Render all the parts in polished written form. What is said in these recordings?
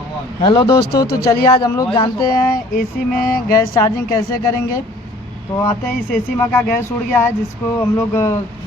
Hello दोस्तों, तो चलिए आज हम लोग जानते हैं एसी में गैस चार्जिंग कैसे करेंगे। तो आते हैं, इस एसी में का गैस उड़ गया है, जिसको हम लोग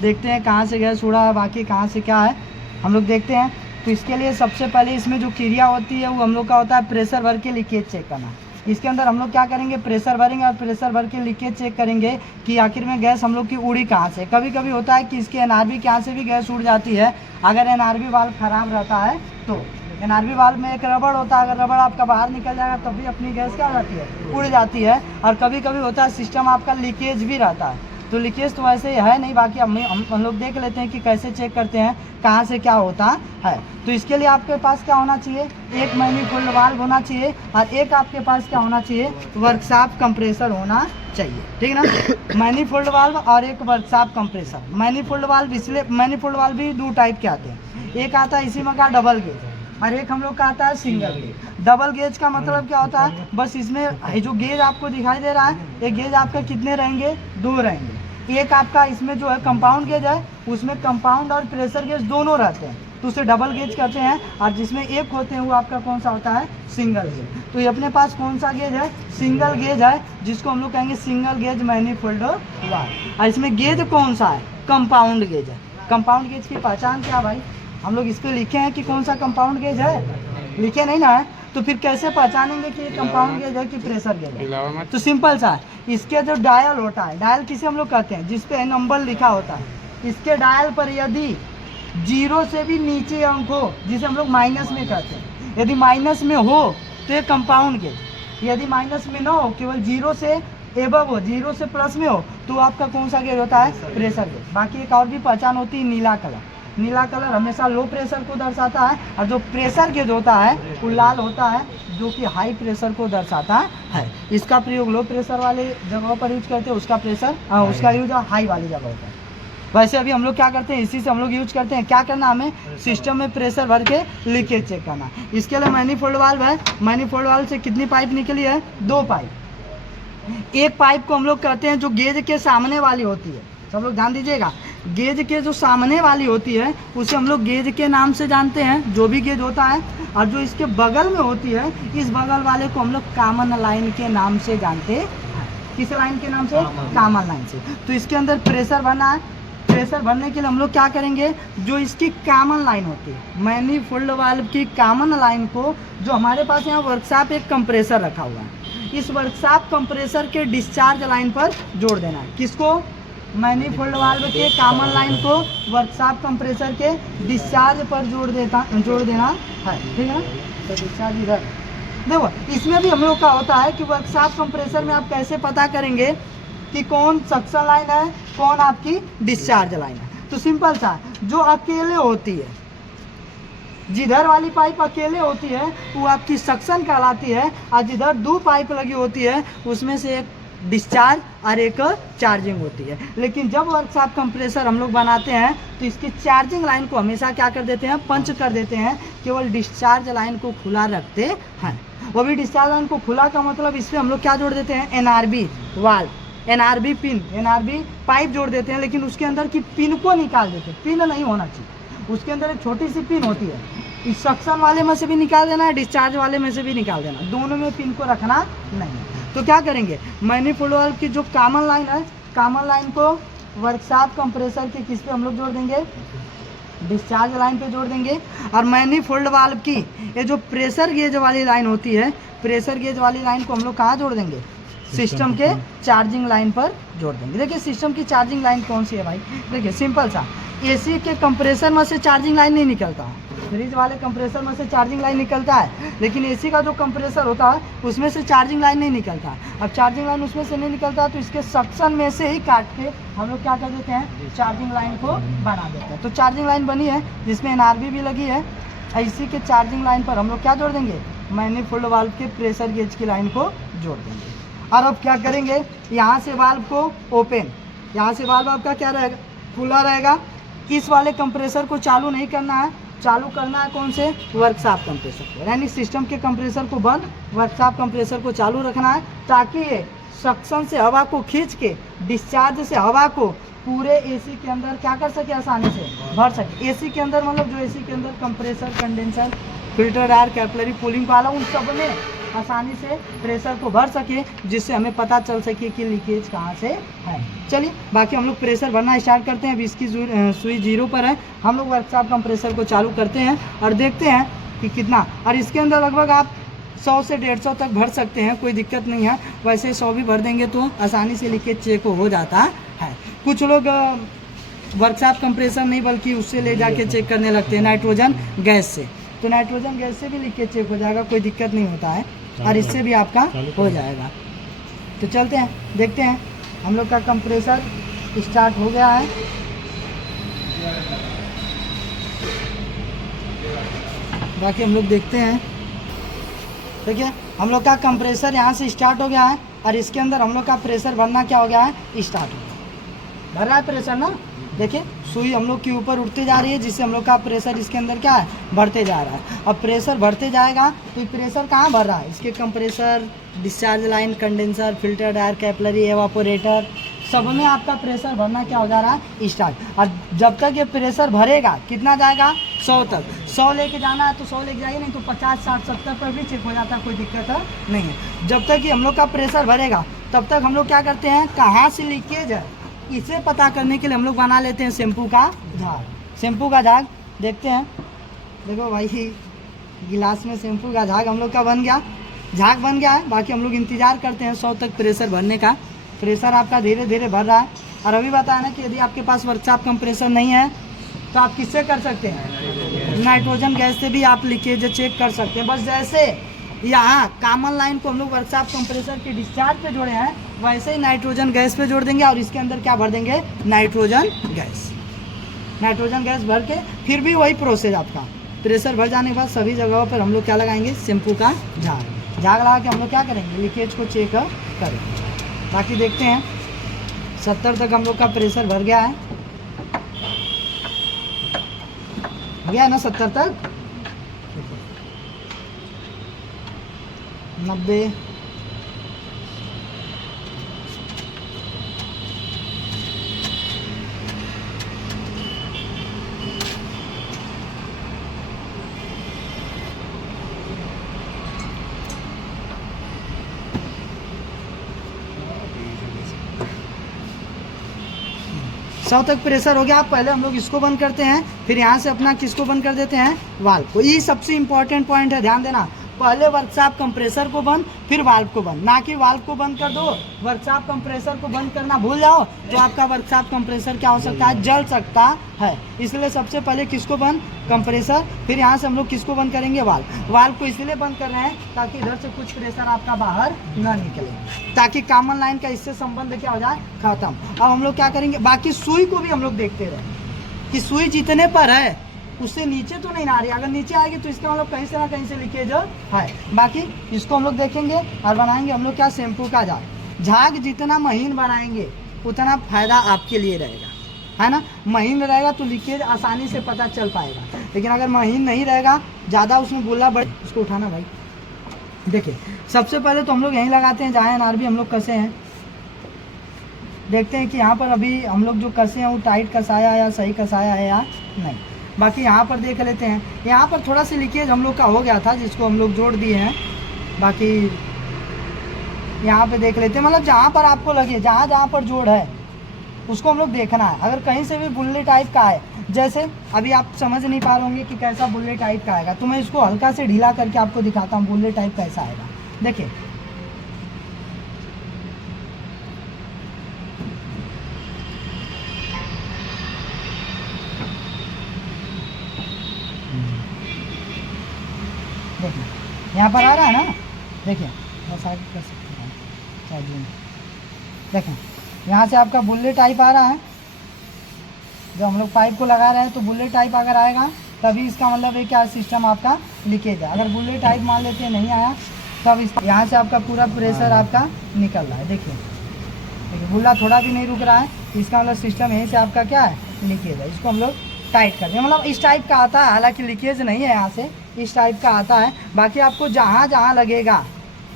देखते हैं कहाँ से गैस उड़ा है, बाकी कहाँ से क्या है हम लोग देखते हैं। तो इसके लिए सबसे पहले इसमें जो क्रिया होती है वो हम लोग का होता है प्रेशर भर के लीकेज चेक करना। इसके अंदर हम लोग क्या करेंगे, प्रेशर भरेंगे और प्रेशर भर के लीकेज चेक करेंगे कि आखिर में गैस हम लोग की उड़ी कहाँ से। कभी कभी होता है कि इसके एनआरबी के यहाँ से भी गैस उड़ जाती है। अगर एनआरबी वाल्व ख़राब रहता है तो एनआरबी वाल्व में एक रबड़ होता है, अगर रबड़ आपका बाहर निकल जाएगा तब भी अपनी गैस क्या हो जाती है, उड़ जाती है। और कभी कभी होता है सिस्टम आपका लीकेज भी रहता है। तो लीकेज तो वैसे है नहीं, बाकी हम लोग देख लेते हैं कि कैसे चेक करते हैं कहाँ से क्या होता है। तो इसके लिए आपके पास क्या होना चाहिए, एक मैनिफोल्ड वाल्व होना चाहिए और एक आपके पास क्या होना चाहिए, वर्कशॉप कंप्रेसर होना चाहिए, ठीक है ना। मैनिफोल्ड वाल्व और एक वर्कशॉप कंप्रेसर। मैनिफोल्ड वाल्व इसलिए, मैनिफोल्ड वाल्व भी दो टाइप के आते हैं, एक आता है इसी में का डबल गेज और एक हम लोग का आता है सिंगल गेज। डबल गेज का मतलब क्या होता है, बस इसमें जो गेज आपको दिखाई दे रहा है, ये गेज आपका कितने रहेंगे, दो रहेंगे। एक आपका इसमें जो है कंपाउंड गेज है, उसमें कंपाउंड और प्रेशर गेज दोनों रहते हैं, तो उसे डबल गेज कहते हैं। और जिसमें एक होते हैं वो आपका कौन सा होता है, सिंगल गेज। तो ये अपने पास कौन सा गेज है, सिंगल गेज है, जिसको हम लोग कहेंगे सिंगल गेज मैनिफोल्ड वाल्व। और इसमें गेज कौन सा है, कंपाउंड गेज है। कंपाउंड गेज की पहचान क्या भाई, हम लोग इस पर लिखे हैं कि कौन सा कंपाउंड गेज है, लिखे नहीं ना है, तो फिर कैसे पहचानेंगे कि ये कंपाउंड गेज है कि प्रेशर गेज है। तो सिंपल सा है, इसके जो डायल होता है, डायल किसे हम लोग कहते हैं, जिस पे नंबर लिखा होता है, इसके डायल पर यदि 0 से भी नीचे अंक हो, जिसे हम लोग माइनस में कहते हैं, यदि माइनस में हो तो ये कंपाउंड गेज, यदि माइनस में ना हो, केवल 0 से एबव हो, 0 से प्लस में हो, तो आपका कौन सा गेज होता है, प्रेशर गेज। बाकी एक और भी पहचान होती है, नीला कलर। नीला कलर हमेशा लो प्रेशर को दर्शाता है, और जो प्रेशर गेज होता है वो लाल होता है, जो कि हाई प्रेशर को दर्शाता है। इसका प्रयोग लो प्रेशर वाले जगहों पर यूज करते हैं, उसका प्रेशर उसका यूज हाई वाली जगह होता है। वैसे अभी हम लोग क्या करते हैं, इसी से हम लोग यूज करते हैं, क्या करना, हमें सिस्टम में प्रेशर भर के लीकेज चेक करना। इसके लिए मैनिफोल्ड वाल्व है, मैनिफोल्ड वाल्व से कितनी पाइप निकली है, 2 पाइप। एक पाइप को हम लोग कहते हैं जो गेज के सामने वाली होती है, सब लोग ध्यान दीजिएगा, गेज के जो सामने वाली होती है उसे हम लोग गेज के नाम से जानते हैं, जो भी गेज होता है। और जो इसके बगल में होती है, इस बगल वाले को हम लोग कॉमन लाइन के नाम से जानते हैं। किस लाइन के नाम से, कॉमन लाइन से। तो इसके अंदर प्रेशर भरना है, प्रेशर भरने के लिए हम लोग क्या करेंगे, जो इसकी कॉमन लाइन होती है, मैनिफोल्ड वाल्व की कॉमन लाइन को, जो हमारे पास यहाँ वर्कशॉप एक कंप्रेसर रखा हुआ है, इस वर्कशॉप कंप्रेसर के डिस्चार्ज लाइन पर जोड़ देना है। किसको, मैनिफोल्ड वाल्व के कॉमन लाइन को वर्कशॉप कंप्रेसर के डिस्चार्ज पर जोड़ देना है, ठीक है ना। तो डिस्चार्ज इधर देखो, इसमें भी हम लोग का होता है कि वर्कशॉप कंप्रेसर में आप कैसे पता करेंगे कि कौन सक्शन लाइन है, कौन आपकी डिस्चार्ज लाइन है। तो सिंपल सा, जो अकेले होती है, जिधर वाली पाइप अकेले होती है वो आपकी सक्शन कहलाती है, और जिधर 2 पाइप लगी होती है उसमें से एक डिस्चार्ज और एक चार्जिंग होती है। लेकिन जब वर्कशॉप कंप्रेसर हम लोग बनाते हैं तो इसकी चार्जिंग लाइन को हमेशा क्या कर देते हैं, पंच कर देते हैं, केवल डिस्चार्ज लाइन को खुला रखते हैं। वो भी डिस्चार्ज लाइन को खुला का मतलब, इस पर हम लोग क्या जोड़ देते हैं, NRB valve, NRB pin, NRB pipe जोड़ देते हैं, लेकिन उसके अंदर की पिन को निकाल देते हैं। पिन नहीं होना चाहिए, उसके अंदर एक छोटी सी पिन होती है, इस सक्शन वाले में से भी निकाल देना है, डिस्चार्ज वाले में से भी निकाल देना, दोनों में पिन को रखना नहीं। तो क्या करेंगे, मैनिफोल्ड वाल्व की जो कॉमन लाइन है, कॉमन लाइन को वर्कशॉप कंप्रेसर के किस पे हम लोग जोड़ देंगे, डिस्चार्ज लाइन पे जोड़ देंगे। और मैनिफोल्ड वाल्व की ये जो प्रेशर गेज वाली लाइन होती है, प्रेशर गेज वाली लाइन को हम लोग कहाँ जोड़ देंगे, सिस्टम के चार्जिंग लाइन पर जोड़ देंगे। देखिए सिस्टम की चार्जिंग लाइन कौन सी है भाई, देखिए सिंपल सा, एसी के कंप्रेसर में से चार्जिंग लाइन नहीं निकलता है, फ्रिज वाले कंप्रेसर में से चार्जिंग लाइन निकलता है, लेकिन एसी का जो कंप्रेसर होता है उसमें से चार्जिंग लाइन नहीं निकलता। अब चार्जिंग लाइन उसमें से नहीं निकलता तो इसके सक्शन में से ही काट के हम लोग क्या कर देते हैं, चार्जिंग लाइन को बना देते हैं। तो चार्जिंग लाइन बनी है जिसमें एनआरबी भी लगी है, इसी के चार्जिंग लाइन पर हम लोग क्या जोड़ देंगे, मैनिफोल्ड वाल्व के प्रेशर गेज की लाइन को जोड़ देंगे। और अब क्या करेंगे, यहाँ से वाल्व को ओपन, यहाँ से वाल्व आपका क्या रहेगा, खुला रहेगा। इस वाले कंप्रेसर को चालू नहीं करना है, चालू करना है कौन से, वर्कशॉप कंप्रेसर को, यानी सिस्टम के कंप्रेसर को बंद, वर्कशॉप कंप्रेसर को चालू रखना है, ताकि ये सक्शन से हवा को खींच के डिस्चार्ज से हवा को पूरे एसी के अंदर क्या कर सके, आसानी से भर सके। एसी के अंदर मतलब जो एसी के अंदर compressor, condenser, filter air, capillary cooling वाला, उन सब में आसानी से प्रेशर को भर सके, जिससे हमें पता चल सके कि लीकेज कहाँ से है। चलिए बाकी हम लोग प्रेशर भरना स्टार्ट करते हैं। अभी इसकी सुई 0 पर है। हम लोग वर्कशॉप कंप्रेसर को चालू करते हैं और देखते हैं कि कितना, और इसके अंदर लगभग आप 100 से 150 तक भर सकते हैं, कोई दिक्कत नहीं है। वैसे 100 भी भर देंगे तो आसानी से लीकेज चेक हो जाता है। कुछ लोग वर्कशॉप कंप्रेसर नहीं बल्कि उससे ले जाके चेक करने लगते हैं नाइट्रोजन गैस से, तो नाइट्रोजन गैस से भी लीकेज चेक हो जाएगा, कोई दिक्कत नहीं होता है, और इससे भी आपका हो जाएगा। तो चलते हैं देखते हैं। हम लोग का कंप्रेसर स्टार्ट हो गया है। बाकी हम लोग देखते हैं। देखिए हम लोग का कंप्रेसर यहाँ से स्टार्ट हो गया है, और इसके अंदर हम लोग का प्रेशर भरना क्या हो गया है, स्टार्ट हो गया। भर रहा है प्रेशर ना, देखिए सुई हम लोग के ऊपर उठते जा रही है, जिससे हम लोग का प्रेशर इसके अंदर क्या है, बढ़ते जा रहा है। अब प्रेशर बढ़ते जाएगा तो ये प्रेशर कहाँ भर रहा है, इसके compressor, discharge line, condenser, filter air, capillary, evaporator, सब में आपका प्रेशर भरना क्या हो जा रहा है, स्टार्ट। और जब तक ये प्रेशर भरेगा कितना जाएगा, 100 तक। 100 लेके जाना है तो 100 लेके जाइए, नहीं तो 50, 60, 70 पर भी चेक हो जाता है, कोई दिक्कत नहीं है। जब तक कि हम लोग का प्रेशर भरेगा तब तक हम लोग क्या करते हैं, कहाँ से लीकेज है इसे पता करने के लिए हम लोग बना लेते हैं शैम्पू का झाग। शैम्पू का झाग देखते हैं। देखो भाई गिलास में शैम्पू का झाग हम लोग का बन गया, झाग बन गया है। बाकी हम लोग इंतज़ार करते हैं 100 तक प्रेशर भरने का। प्रेशर आपका धीरे धीरे भर रहा है। और अभी बताया ना कि यदि आपके पास वर्कशॉप कंप्रेसर नहीं है तो आप किससे कर सकते हैं, नाइट्रोजन गैस से भी आप लीकेज चेक कर सकते हैं। बस जैसे यहाँ कॉमन लाइन को हम लोग वर्कशॉप कंप्रेसर के डिस्चार्ज पे जोड़े हैं, वैसे ही नाइट्रोजन गैस पे जोड़ देंगे और इसके अंदर क्या भर देंगे, नाइट्रोजन गैस। नाइट्रोजन गैस भर के फिर भी वही प्रोसेस आपका, प्रेशर भर जाने के बाद सभी जगहों पर हम लोग क्या लगाएंगे, शैम्पू का झाग। झाग लगा के हम लोग क्या करेंगे, लीकेज को चेक करेंगे। बाकी देखते हैं 70 तक हम लोग का प्रेशर भर गया है, गया ना 70 तक, 90, सौ तक प्रेशर हो गया। पहले हम लोग इसको बंद करते हैं, फिर यहाँ से अपना किसको बंद कर देते हैं, वाल्व को। ये सबसे इंपॉर्टेंट पॉइंट है, ध्यान देना। पहले वर्कशॉप कंप्रेसर को बंद, फिर वाल्व को बंद, ना कि वाल्व को बंद कर दो वर्कशॉप कंप्रेसर को बंद करना भूल जाओ तो आपका वर्कशॉप कंप्रेसर क्या हो सकता है, जल सकता है। इसलिए सबसे पहले किसको बंद, कंप्रेसर, फिर यहाँ से हम लोग किसको बंद करेंगे, वाल्व। वाल्व को इसलिए बंद कर रहे हैं ताकि इधर से कुछ प्रेशर आपका बाहर ना निकले, ताकि कॉमन लाइन का इससे संबंध क्या हो जाए, खत्म। अब हम लोग क्या करेंगे, बाकी सुई को भी हम लोग देखते रहे कि सुई जितने पर है उससे नीचे तो नहीं आ रही। अगर नीचे आएगी तो इसका मतलब कहीं से ना कहीं से लीकेज है। बाकी इसको हम लोग देखेंगे और बनाएंगे हम लोग क्या, शैम्पू का झाग। झाग जितना महीन बनाएंगे उतना फायदा आपके लिए रहेगा, है ना। महीन रहेगा तो लीकेज आसानी से पता चल पाएगा, लेकिन अगर महीन नहीं रहेगा, ज़्यादा उसमें बुला बढ़, इसको उठाना भाई। देखिए सबसे पहले तो हम लोग यहीं लगाते हैं जहाँ NRB हम लोग कसे हैं। देखते हैं कि यहाँ पर अभी हम लोग जो कसे हैं वो टाइट कसाया है या सही कसाया है या नहीं। बाकी यहाँ पर देख लेते हैं, यहाँ पर थोड़ा सा लीकेज हम लोग का हो गया था जिसको हम लोग जोड़ दिए हैं। बाकी यहाँ पे देख लेते हैं, मतलब जहाँ पर आपको लगे, जहाँ जहाँ पर जोड़ है उसको हम लोग देखना है। अगर कहीं से भी बुल्ले टाइप का है, जैसे अभी आप समझ नहीं पा रहे होंगे कि कैसा बुल्ले टाइप का आएगा, तो मैं इसको हल्का से ढीला करके आपको दिखाता हूँ बुल्ले टाइप कैसा आएगा। देखिए देखिए यहाँ पर आ रहा है ना, देखिए बस आगे कर सकते हैं, चाहिए देखें यहाँ से आपका बुल्ले टाइप आ रहा है। जब हम लोग पाइप को लगा रहे हैं तो बुल्ले टाइप अगर आएगा तभी इसका मतलब है क्या, सिस्टम आपका लीकेज है। अगर बुल्ले टाइप मान लेते हैं नहीं आया तब इस यहाँ से आपका पूरा प्रेशर आपका निकल रहा है। देखिए देखिए बुल्ला थोड़ा भी नहीं रुक रहा है, इसका मतलब सिस्टम यहीं से आपका क्या है, लीकेज है। इसको हम लोग टाइट कर दें, मतलब इस टाइप का आता है, हालांकि लीकेज नहीं है यहाँ से, इस टाइप का आता है। बाकी आपको जहाँ जहाँ लगेगा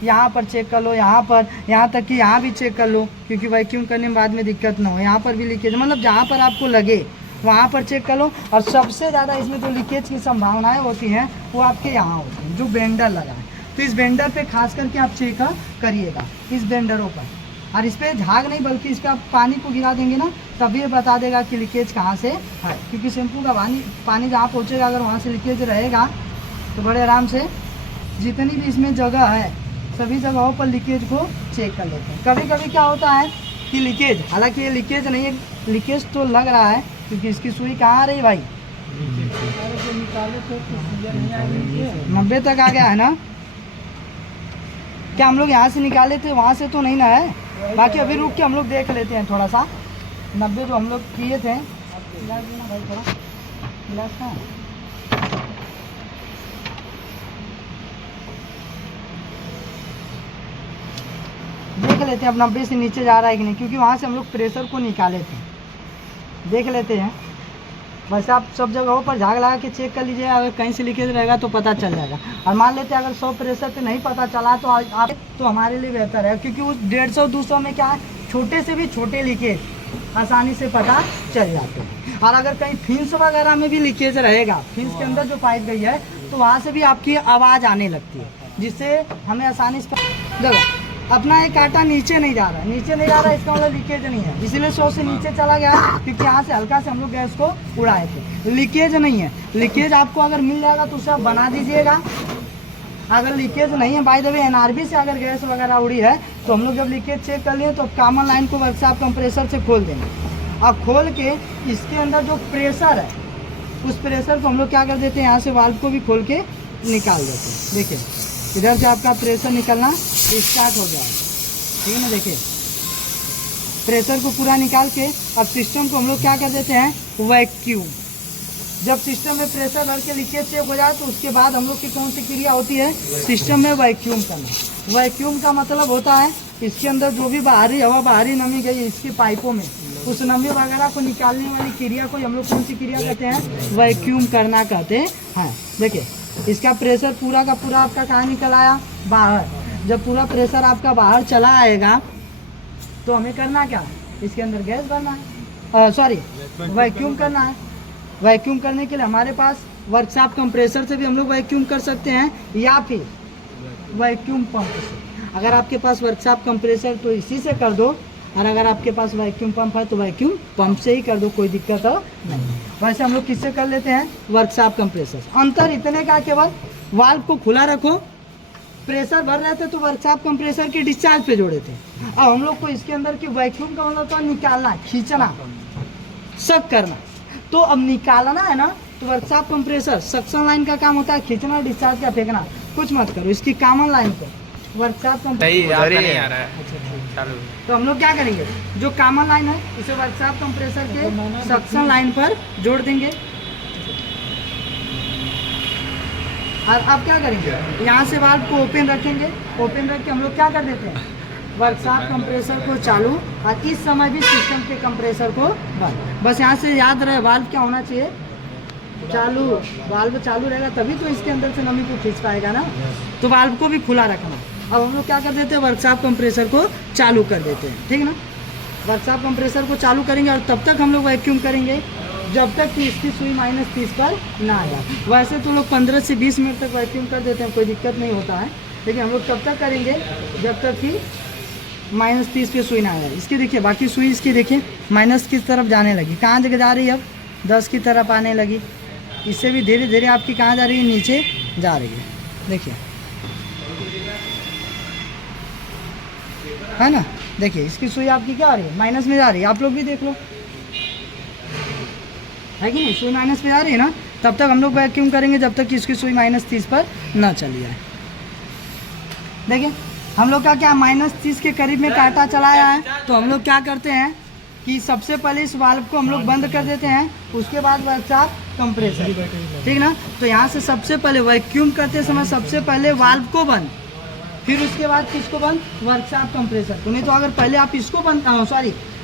यहाँ पर चेक कर लो, यहाँ पर, यहाँ तक कि यहाँ भी चेक कर लो, क्योंकि वैक्यूम करने में बाद में दिक्कत ना हो। यहाँ पर भी लीकेज, मतलब जहाँ पर आपको लगे वहाँ पर चेक कर लो। और सबसे ज़्यादा इसमें जो लीकेज की संभावनाएं होती हैं वो आपके यहाँ होती हैं, जो बेंडर लगा है। तो इस बेंडर पे खास करके आप चेक करिएगा, इस बेंडरों पर। और इस पर झाग नहीं, बल्कि इस पर आप पानी को गिरा देंगे ना, तभी ये बता देगा कि लीकेज कहाँ से है। क्योंकि शैम्पू का पानी जहाँ पहुँचेगा, अगर वहाँ से लीकेज रहेगा तो बड़े आराम से जितनी भी इसमें जगह है सभी जगहों पर लीकेज को चेक कर लेते हैं। कभी कभी क्या होता है कि लीकेज, हालांकि ये लीकेज नहीं है, लीकेज तो लग रहा है, क्योंकि इसकी सुई कहाँ आ रही भाई, 90 तक आ गया है ना। क्या हम लोग यहाँ से निकाले थे, वहाँ से तो नहीं ना है। बाकी अभी रुक के हम लोग देख लेते हैं थोड़ा सा, 90 जो हम लोग किए थे। गिलास देना भाई, थोड़ा गिलास का देख लेते हैं अब 90 से नीचे जा रहा है कि नहीं, क्योंकि वहाँ से हम लोग प्रेशर को निकाले थे। देख लेते हैं। वैसे आप सब जगहों पर झाग लगा के चेक कर लीजिए, अगर कहीं से लीकेज रहेगा तो पता चल जाएगा। और मान लेते हैं अगर 100 प्रेशर पे नहीं पता चला तो आप तो हमारे लिए बेहतर है, क्योंकि उस 150-200 में क्या है, छोटे से भी छोटे लीकेज आसानी से पता चल जाते हैं। और अगर कहीं फिंस वगैरह में भी लीकेज रहेगा, फिंस के अंदर जो पाइप गई है, तो वहाँ से भी आपकी आवाज़ आने लगती है, जिससे हमें आसानी से देखो अपना एक कांटा नीचे नहीं जा रहा है, नीचे नहीं जा रहा है, इसका मतलब लीकेज नहीं है। इसीलिए 100 से नीचे चला गया, क्योंकि यहाँ से हल्का से हम लोग गैस को उड़ाए थे। लीकेज नहीं है। लीकेज आपको अगर मिल जाएगा तो उसे आप बना दीजिएगा। अगर लीकेज नहीं है, बाय द वे NRB से अगर गैस वगैरह उड़ी है, तो हम लोग जब लीकेज चेक कर लिए तो कॉमन लाइन को वर्कशॉप कंप्रेसर से खोल देंगे। और खोल के इसके अंदर जो प्रेशर है, उस प्रेशर को हम लोग क्या कर देते हैं, यहाँ से वाल्व को भी खोल के निकाल देते हैं। देखिए इधर से आपका प्रेशर निकलना स्टार्ट हो गया है, ठीक है ना। देखिए प्रेशर को पूरा निकाल के अब सिस्टम को हम लोग क्या कर देते हैं, वैक्यूम। जब सिस्टम में प्रेशर भर के लीकेज चेक हो जाए तो उसके बाद हम लोग की कौन सी क्रिया होती है, सिस्टम में वैक्यूम करना। वैक्यूम का मतलब होता है इसके अंदर जो भी बाहरी हवा, बाहरी नमी गई इसकी पाइपों में, उस नमी वगैरह को निकालने वाली क्रिया को हम लोग कौन सी क्रिया कहते हैं, वैक्यूम करना कहते हैं। देखिए इसका प्रेशर पूरा का पूरा आपका कहाँ निकल आया, बाहर। जब पूरा प्रेशर आपका बाहर चला आएगा तो हमें करना क्या, इसके अंदर गैस भरना है, सॉरी वैक्यूम करना है। वैक्यूम करने के लिए हमारे पास वर्कशॉप कंप्रेसर से भी हम लोग वैक्यूम कर सकते हैं, या फिर वैक्यूम पंप से। अगर आपके पास वर्कशॉप कंप्रेसर तो इसी से कर दो, और अगर आपके पास वैक्यूम पंप है तो वैक्यूम पंप से ही कर दो, कोई दिक्कत नहीं। वैसे हम लोग किससे कर लेते हैं, वर्कशॉप कंप्रेसर। अंतर इतने का केवल वाल्व को खुला रखो, प्रेशर भर रहे थे तो वर्कशॉप कंप्रेसर के डिस्चार्ज पे जोड़े थे। अब हम लोग को इसके अंदर की वैक्यूम का मतलब तो निकालना, खींचना, सक करना। तो अब निकालना है ना, तो वर्कशॉप कंप्रेसर सक्शन लाइन का काम होता है खींचना, डिस्चार्ज का फेंकना। कुछ मत करो, इसकी कॉमन लाइन को वर्कशॉप कंप्रेसर। तो हम लोग क्या करेंगे, जो कॉमन लाइन है इसे वर्कशॉप कंप्रेसर के सक्शन लाइन पर जोड़ देंगे। और अब क्या करेंगे, यहाँ से वाल्व को ओपन रखेंगे। ओपन रख के हम लोग क्या कर देते हैं, वर्कशॉप कंप्रेसर को चालू, और इस समय भी सिस्टम के कंप्रेसर को बंद। बस यहाँ से याद रहे वाल्व क्या होना चाहिए, चालू। वाल्व चालू रहेगा तभी तो इसके अंदर से नमी को खींच पाएगा ना, तो वाल्व को भी खुला रखना। अब हम लोग क्या कर देते हैं, वर्कशॉप कंप्रेसर को चालू कर देते हैं, ठीक है ना। वर्कशॉप कंप्रेसर को चालू करेंगे और तब तक हम लोग वैक्यूम करेंगे जब तक कि इसकी सुई -30 पर ना आ जाए। वैसे तो लोग 15 से 20 मिनट तक वैक्यूम कर देते हैं, कोई दिक्कत नहीं होता है, लेकिन हम लोग तब तक करेंगे जब तक कि -30 पे सुई ना आ जाए। इसकी देखिए, बाकी सुई इसकी देखिए माइनस की तरफ जाने लगी। कहाँ जगह जा रही है, अब 10 की तरफ आने लगी। इससे भी धीरे धीरे आपकी कहाँ जा रही है, नीचे जा रही है। देखिए है ना, देखिए इसकी सुई आपकी क्या आ रही है, माइनस में जा रही है। आप लोग भी देख लो, है कि नहीं, सुई माइनस में जा रही है ना। तब तक हम लोग वैक्यूम करेंगे जब तक कि इसकी सुई -30 पर ना चली जाए। देखिए हम लोग का क्या -30 के करीब में कांटा चलाया है, तो हम लोग क्या करते हैं कि सबसे पहले इस वाल्व को हम लोग बंद कर देते हैं, उसके बाद वर्कशॉप कंप्रेसर, ठीक ना। तो यहाँ से सबसे पहले वैक्यूम करते समय सबसे पहले वाल्व को बंद, फिर उसके बाद किसको बंद, वर्कशॉप कंप्रेसर को। नहीं तो अगर पहले आप इसको बंद,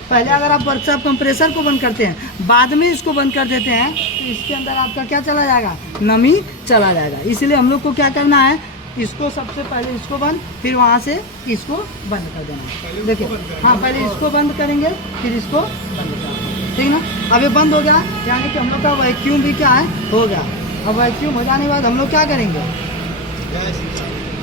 पहले अगर आप वर्कशॉप कंप्रेसर को बंद करते हैं, बाद में इसको बंद कर देते हैं, तो इसके अंदर आपका क्या चला जाएगा, नमी चला जाएगा। इसलिए हम लोग को क्या करना है, इसको सबसे पहले इसको बंद, फिर वहाँ से इसको बंद कर देना। देखिए हाँ, पहले इसको बंद करेंगे फिर इसको बंद करेंगे, ठीक ना। अब ये बंद हो गया, यानी कि हम लोग का वैक्यूम भी क्या है, हो गया। अब वैक्यूम हो जाने के बाद हम लोग क्या करेंगे,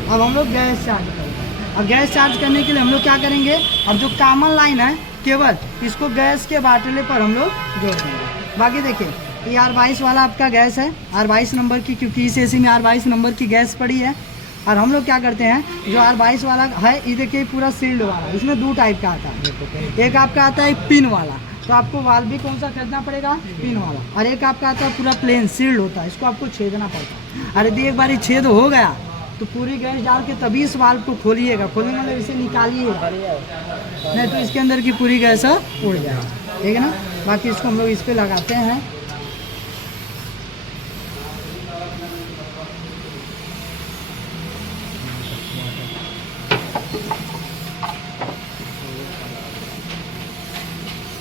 अब हम लोग गैस चार्ज करेंगे। अब गैस चार्ज करने के लिए हम लोग क्या करेंगे, अब जो कॉमन लाइन है केवल इसको गैस के बाटले पर हम लोग जोड़ देंगे। बाकी देखिए ये R22 वाला आपका गैस है, R22 नंबर की, क्योंकि इस एसी में R22 नंबर की गैस पड़ी है। और हम लोग क्या करते हैं, जो R22 वाला है ये देखिए पूरा सील्ड वाला, इसमें 2 टाइप का आता है। एक आपका आता है पिन वाला, तो आपको वाल्व भी कौन सा खरीदना पड़ेगा, पिन वाला। और एक आपका आता है पूरा प्लेन सील्ड होता है, इसको आपको छेदना पड़ता है। और यदि एक बार छेद हो गया तो पूरी गैस डाल के तभी इस वाल्व को खोलिएगा, खोलने मतलब इसे निकालिएगा, नहीं तो इसके अंदर की पूरी गैस उड़ जाएगी, ठीक है ना। बाकी इसको हम लोग इस पर लगाते हैं।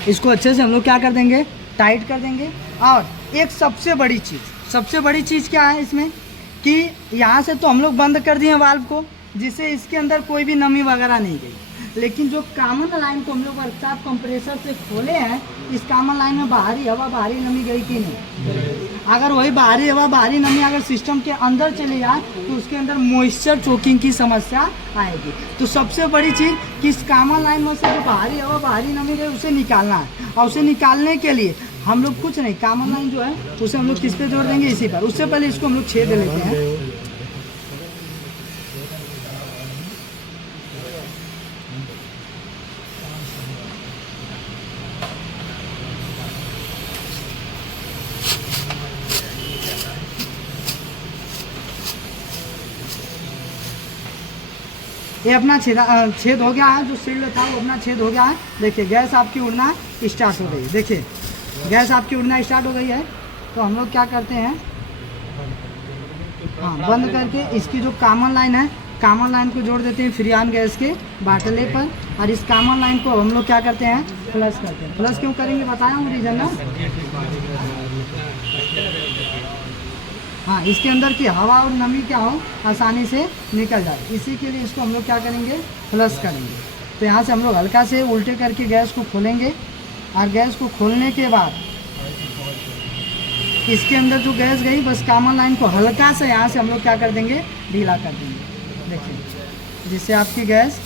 इसको अच्छे से हम लोग क्या कर देंगे, टाइट कर देंगे। और एक सबसे बड़ी चीज़ क्या है इसमें, कि यहाँ से तो हम लोग बंद कर दिए वाल्व को, जिससे इसके अंदर कोई भी नमी वगैरह नहीं गई। लेकिन जो कॉमन लाइन को हम लोग वर्कशॉप कंप्रेसर से खोले हैं, इस कॉमन लाइन में बाहरी हवा, बाहरी नमी गई कि नहीं। अगर वही बाहरी हवा, बाहरी नमी अगर सिस्टम के अंदर चली जाए तो उसके अंदर मॉइस्चर चोकिंग की समस्या आएगी। तो सबसे बड़ी चीज़ कि इस कॉमन लाइन में से जो बाहरी हवा, बाहरी नमी गई उसे निकालना है। और उसे निकालने के लिए हम लोग कुछ नहीं, कॉमन लाइन जो है उसे हम लोग किस पे जोड़ देंगे, इसी पर। उससे पहले इसको हम लोग छेद लेते हैं। ये अपना छेद हो गया है, जो सील्ड था वो अपना छेद हो गया है। देखिए गैस आपकी उड़ना स्टार्ट हो गई है, देखिए गैस आपकी उड़ना स्टार्ट हो गई है। तो हम लोग क्या करते हैं, हाँ बंद करके इसकी जो कॉमन लाइन है, कॉमन लाइन को जोड़ देते हैं फ्रीऑन गैस के बाटले पर। और इस कॉमन लाइन को हम लोग क्या करते हैं, फ्लश करते हैं। फ्लश क्यों करेंगे बताया हूँ रीजन ना, हाँ इसके अंदर की हवा और नमी क्या हो, आसानी से निकल जाए, इसी के लिए इसको हम लोग क्या करेंगे, फ्लश करेंगे। तो यहाँ से हम लोग हल्का से उल्टे करके गैस को खोलेंगे। और गैस को खोलने के बाद इसके अंदर जो गैस गई, बस कॉमन लाइन को हल्का से यहाँ से हम लोग क्या कर देंगे, ढीला कर देंगे। देखिए जिससे आपकी गैस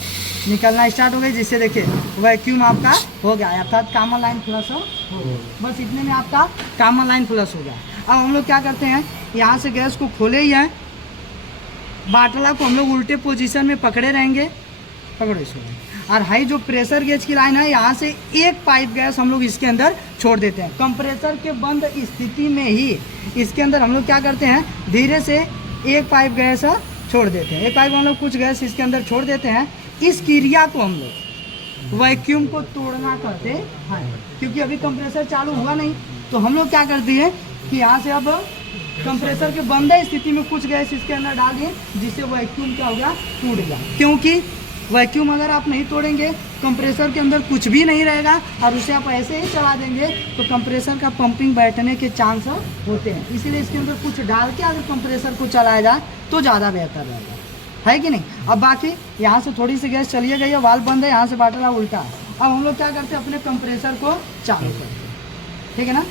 निकलना स्टार्ट हो गई, जिससे देखिए वैक्यूम आपका हो गया, अर्थात कॉमन लाइन फ्लश हो गया। बस इतने में आपका कॉमन लाइन फ्लश हो गया। अब हम लोग क्या करते हैं, यहाँ से गैस को खोले ही हैं, बाटला को हम लोग उल्टे पोजीशन में पकड़े रहेंगे, पकड़ो इसको। और हाई जो प्रेशर गेज की लाइन है, यहाँ से एक पाइप गैस हम लोग इसके अंदर छोड़ देते हैं। कंप्रेसर के बंद स्थिति में ही इसके अंदर हम लोग क्या करते हैं, धीरे से एक पाइप गैस छोड़ देते हैं। एक पाइप हम लोग कुछ गैस इसके अंदर छोड़ देते हैं। इस क्रिया को हम लोग वैक्यूम को तोड़ना कहते हैं, क्योंकि अभी कंप्रेसर चालू हुआ नहीं। तो हम लोग क्या करते हैं कि यहाँ से अब कंप्रेसर के बंद स्थिति में कुछ गैस इसके अंदर डाल दिए, जिससे वैक्यूम क्या हो गया, टूट गया। क्योंकि वैक्यूम अगर आप नहीं तोड़ेंगे, कंप्रेसर के अंदर कुछ भी नहीं रहेगा और उसे आप ऐसे ही चला देंगे तो कंप्रेसर का पंपिंग बैठने के चांस होते हैं। इसीलिए इसके अंदर कुछ डाल के अगर कंप्रेसर को चलाया जाए तो ज़्यादा बेहतर रहेगा, है कि नहीं। अब बाकी यहाँ से थोड़ी सी गैस चली गई है, वाल्व बंद है, यहाँ से बाटला उल्टा है। अब हम लोग क्या करते हैं, अपने कंप्रेसर को चालू करते हैं, ठीक है ना।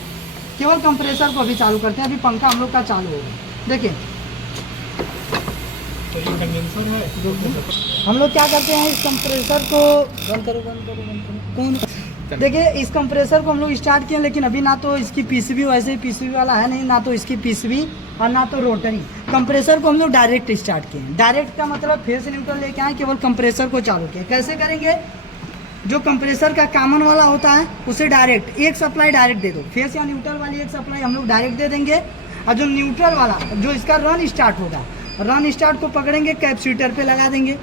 केवल कंप्रेसर को अभी चालू करते हैं। अभी पंखा हम लोग का चालू होगा, देखिए हम लोग क्या करते हैं, इस कंप्रेसर को बंद करो कौन, देखिए इस कंप्रेसर को हम लोग स्टार्ट किए, लेकिन अभी ना तो इसकी पीसीबी वैसे ही पीसीबी वाला है नहीं, ना तो इसकी पीसीबी और ना तो रोटरी। कंप्रेसर को हम लोग डायरेक्ट स्टार्ट किए। डायरेक्ट का मतलब फेस न्यूट्रल लेके आए, केवल कंप्रेसर को चालू किए। कैसे करेंगे, जो कंप्रेसर का कॉमन वाला होता है उसे डायरेक्ट एक सप्लाई डायरेक्ट दे दो, फेस या न्यूट्रल वाली एक सप्लाई हम लोग डायरेक्ट दे देंगे। और जो न्यूट्रल वाला, जो इसका रन स्टार्ट होगा, रन स्टार्ट को पकड़ेंगे, कैपेसिटर पे लगा देंगे।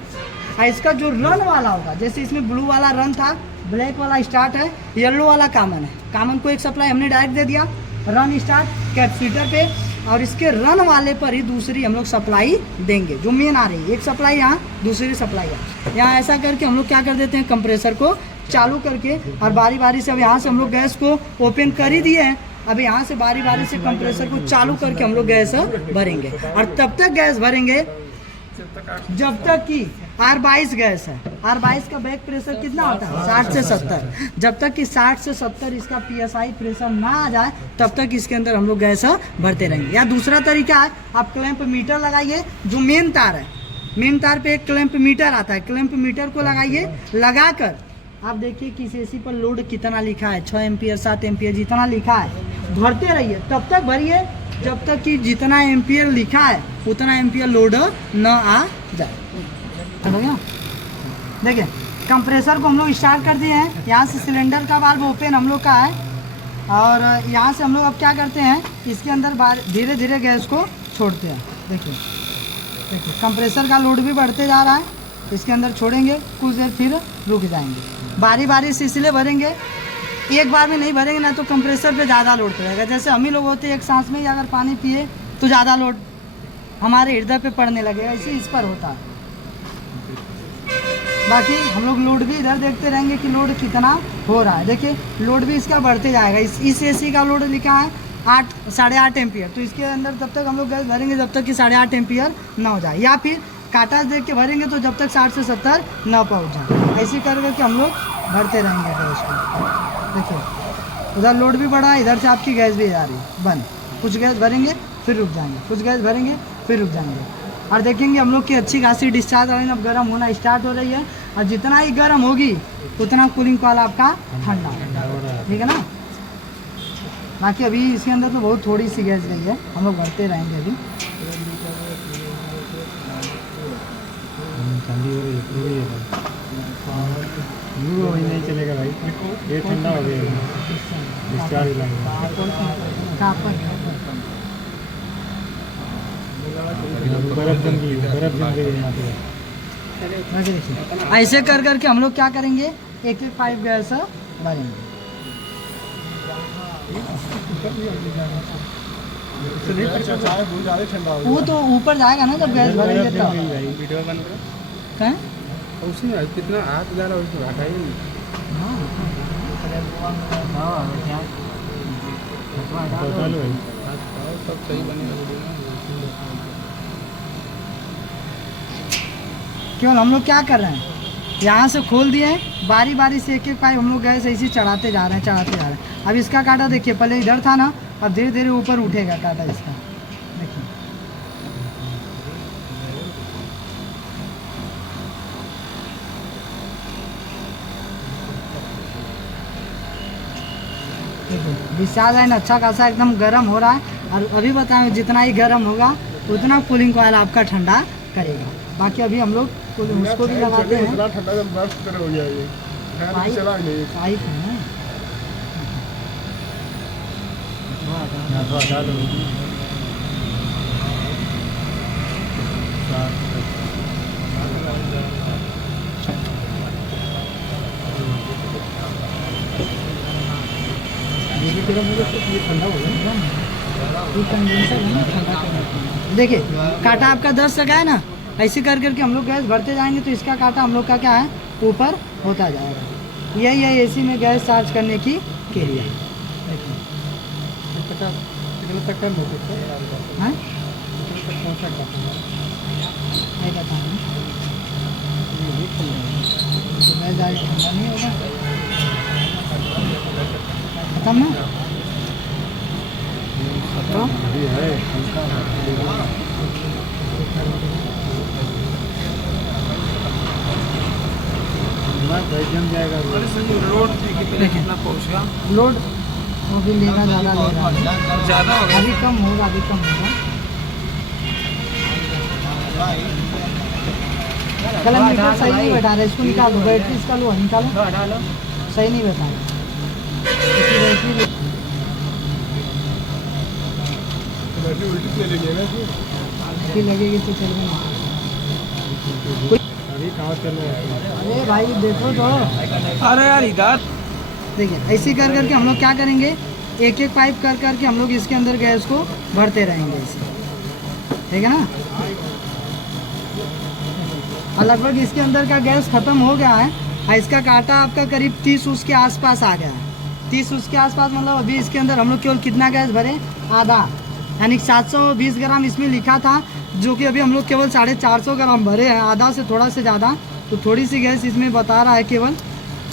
और इसका जो रन वाला होगा, जैसे इसमें ब्लू वाला रन था, ब्लैक वाला स्टार्ट है, येलो वाला कॉमन है, कॉमन को एक सप्लाई हमने डायरेक्ट दे दिया, रन स्टार्ट कैपेसिटर पे, और इसके रन वाले पर ही दूसरी हम लोग सप्लाई देंगे, जो मेन आ रही है। एक सप्लाई यहाँ, दूसरी सप्लाई यहाँ। ऐसा करके हम लोग क्या कर देते हैं, कंप्रेसर को चालू करके, और बारी बारी से अब यहाँ से हम लोग गैस को ओपन कर ही दिए हैं। अब यहाँ से बारी बारी से कंप्रेसर को चालू करके हम लोग गैस भरेंगे। और तब तक गैस भरेंगे जब तक कि R22 गैस है, R22 का बैक प्रेशर कितना होता है 60 से 70, जब तक कि 60 से 70 इसका PSI प्रेशर ना आ जाए तब तक इसके अंदर हम लोग गैस भरते रहेंगे। या दूसरा तरीका है, आप क्लैंप मीटर लगाइए, जो मेन तार है, मेन तार पे एक क्लैंप मीटर आता है, क्लैंप मीटर को लगाइए, लगाकर आप देखिए कि इस एसी पर लोड कितना लिखा है, 6 एम्पियर 7 एम्पियर जितना लिखा है भरते रहिए, तब तक भरिए जब तक कि जितना एम्पियर लिखा है उतना एम्पियर लोड न आ जाए। देखिए कंप्रेसर को हम लोग स्टार्ट कर दिए हैं, यहाँ से सिलेंडर का वाल्व ओपन हम लोग का है और यहाँ से हम लोग अब क्या करते हैं, इसके अंदर धीरे धीरे गैस को छोड़ते हैं। देखिए देखिए कंप्रेसर का लोड भी बढ़ते जा रहा है, इसके अंदर छोड़ेंगे, कुछ देर फिर रुक जाएंगे, बारी बारी से इसलिए भरेंगे, एक बार में नहीं भरेंगे ना तो कंप्रेसर पे ज़्यादा लोड पड़ेगा। जैसे हम ही लोग होते हैं एक सांस में ही अगर पानी पिए तो ज़्यादा लोड हमारे हृदय पे पड़ने लगेगा, इसी इस पर होता है। बाकी हम लोग लोड भी इधर देखते रहेंगे कि लोड कितना हो रहा है। देखिए लोड भी इसका बढ़ते जाएगा, इस एसी का लोड लिखा है 8-8.5 एम्पियर, तो इसके अंदर तब तक हम लोग गैस भरेंगे जब तक कि 8.5 एम्पियर ना हो जाए, या फिर काटा देख के भरेंगे तो जब तक 60 से 70 ना पहुँच जाए। ऐसे कर करके हम लोग भरते रहेंगे गैस को। देखिए उधर लोड भी बढ़ा है, इधर से आपकी गैस भी जा रही है बंद, कुछ गैस भरेंगे फिर रुक जाएंगे, कुछ गैस भरेंगे फिर रुक जाएंगे, और देखेंगे हम लोग की अच्छी खासी डिस्चार्ज ऑयल अब गर्म होना स्टार्ट हो रही है, और जितना ही गर्म होगी उतना कूलिंग कॉल आपका ठंडा, ठीक है ना। बाकी अभी इसके अंदर तो बहुत थोड़ी सी गैस गई है, हम लोग भरते रहेंगे अभी। वही नहीं चलेगा भाई, ये ठंडा हो गया, डिस्चार्ज ऐसे कर करके हम लोग क्या करेंगे, एक एक पाइप गैस भरेंगे। वो तो ऊपर जाएगा ना जब गैस भरेंगे तब। कहाँ उसमें कितना हाथ जा रहा है उसमें हटाइए। सब सही बनेगा। केवल हम लोग क्या कर रहे हैं, यहाँ से खोल दिए, बारी बारी से एक एक पाइप हम लोग गैस ऐसे चढ़ाते जा रहे हैं, चढ़ाते जा रहे हैं। अब इसका कांटा देखिए, पहले इधर था ना, अब धीरे धीरे ऊपर उठेगा कांटा इसका, देखिए। डिस्चार्ज लाइन अच्छा खासा एकदम गर्म हो रहा है, और अभी बताएं जितना ही गर्म होगा उतना कूलिंग कॉइल आपका ठंडा करेगा। बाकी अभी हम लोग उसको भी लगाते हैं, पाइप है देखिए कांटा आपका 10 तक है ना, ऐसे कर करके हम लोग गैस भरते जाएंगे तो इसका कांटा हम लोग का क्या है ऊपर होता जाएगा। यही है एसी में गैस चार्ज करने की क्रिया। खत्म ना लोड कितना पहुँचेगा, लोड वो भी लेगा, ज़्यादा लेगा, ज़्यादा होगा, अभी कम होगा, अभी कम होगा। कलम मीटर सही नहीं बैठा रहा, इसको निकाल दो, बैटरी इसका लो, निकालो, सही नहीं बैठा रहा, बैटरी लगेगी तो चलेगा। अरे भाई देखो तो, अरे यार इधर देखिए ऐसे कर करके हम लोग क्या करेंगे, एक एक पाइप कर करके हम लोग इसके अंदर गैस को भरते रहेंगे ऐसे, ठीक है ना। और लगभग इसके अंदर का गैस खत्म हो गया है, और इसका कांटा आपका करीब 30 उस के आसपास आ गया है। 30 उस के आसपास मतलब अभी इसके अंदर हम लोग केवल कितना गैस भरे, आधा, यानी 720 ग्राम इसमें लिखा था, जो कि अभी हम लोग केवल 450 ग्राम भरे हैं, आधा से थोड़ा से ज़्यादा, तो थोड़ी सी गैस इसमें बता रहा है केवल,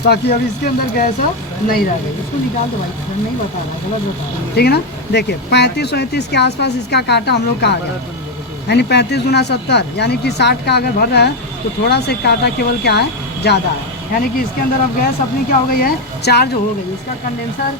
ताकि अभी इसके अंदर गैस नहीं रह गई। इसको निकाल दो भाई, नहीं बता रहा है, गलत बता रहा है, ठीक है ना। देखिए 35-37 के आसपास इसका काटा हम लोग का आ गया, यानी 35 गुना 70 यानी कि 60 का अगर भर रहा है तो थोड़ा से काटा केवल क्या है, ज़्यादा है, यानी कि इसके अंदर अब गैस अपनी क्या हो गई है, चार्ज हो गई। इसका कंडेंसर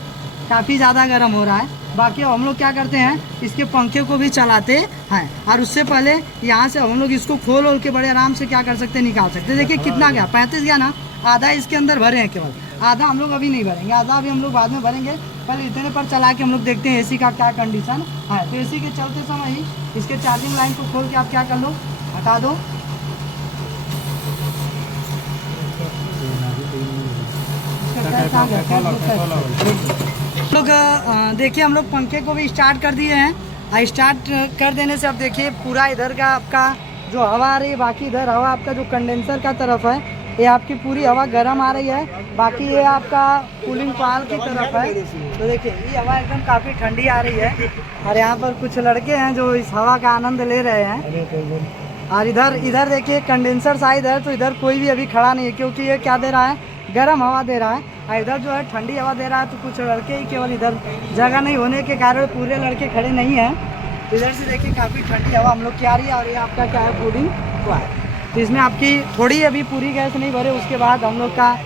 काफ़ी ज़्यादा गर्म हो रहा है। बाकी अब हम लोग क्या करते हैं, इसके पंखे को भी चलाते हैं, और उससे पहले यहाँ से हम लोग इसको खोल के बड़े आराम से क्या कर सकते हैं, निकाल सकते हैं। देखिए कितना गया, 35 गया ना, आधा इसके अंदर भरे हैं केवल, आधा हम लोग अभी नहीं भरेंगे, आधा अभी हम लोग बाद में भरेंगे। पहले इतने पर चला के हम लोग देखते हैं एसी का क्या कंडीशन है। तो एसी के चलते समय ही इसके चार्जिंग लाइन को खोल के आप क्या कर लो, हटा दो। लोग देखिए हम लोग पंखे को भी स्टार्ट कर दिए हैं, और स्टार्ट कर देने से अब देखिए पूरा इधर का आपका जो हवा आ रही है, बाकी इधर हवा आपका जो कंडेंसर का तरफ है, ये आपकी पूरी हवा गर्म आ रही है, बाकी ये आपका कूलिंग कॉइल की तरफ है। तो देखिए ये हवा एकदम काफ़ी ठंडी आ रही है, और यहाँ पर कुछ लड़के हैं जो इस हवा का आनंद ले रहे हैं। और इधर देखिए कंडेंसर साइड है, तो इधर कोई भी अभी खड़ा नहीं है, क्योंकि ये क्या दे रहा है, गर्म हवा दे रहा है, और इधर जो है ठंडी हवा दे रहा है। तो कुछ लड़के ही केवल इधर जगह नहीं होने के कारण पूरे लड़के खड़े नहीं हैं। इधर से देखिए काफ़ी ठंडी हवा हम लोग की आ रही है, और ये आपका क्या है, कूलिंग कॉइल। तो इसमें आपकी थोड़ी अभी पूरी गैस नहीं भरे, उसके बाद हम लोग का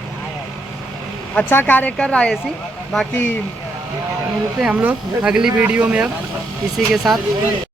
अच्छा कार्य कर रहा है एसी। बाकी मिलते हैं हम लोग अगली वीडियो में अब इसी के साथ।